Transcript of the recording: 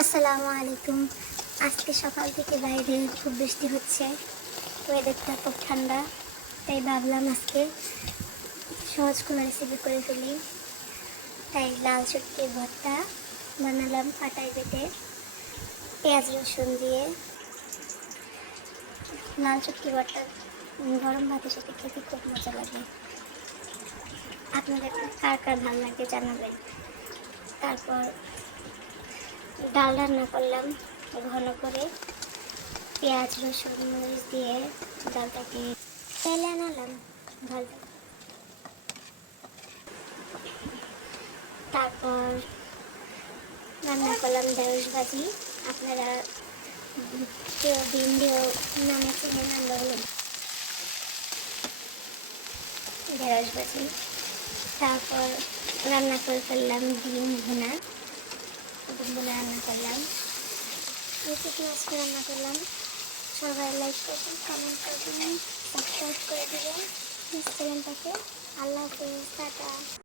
আসসালামু আলাইকুম। আজকে সকাল থেকে বাইরে খুব বৃষ্টি হচ্ছে। ওয়েদারটা খুব ঠান্ডা, তাই ভাবলাম আজকে সহজ কোনো রেসিপি করে ফেলি। তাই লাল চটকির ভর্তা বানালাম পাটায় বেটে পেঁয়াজ, রসুন দিয়ে। লাল চটকি ভর্তা গরম ভাতের সাথে খেতে খুব মজা লাগে। আপনাদের কার কার ভালো লাগে জানাবেন। তারপর ডাল রান্না করলাম, ঘন করে পেঁয়াজ, রসুন, মরিচ দিয়ে ডালটাকে তেলে আনালাম, ভালো। তারপর রান্না করলাম ঢেঁড়স ভাজি। আপনারা কেউ ডিম দিয়েও নামে চিনে রান্না হলো ঢেঁড়স ভাজি। তারপর রান্না করে ফেললাম ডিম ভুনা। ডিমগুলো রান্না করলাম রেসিপি আজকে রান্না করলাম সবাই লাইক করবেন কমেন্ট করবেন সাবস্ক্রাইব করে দেবেন আল্লাহ হাফিজ টাটা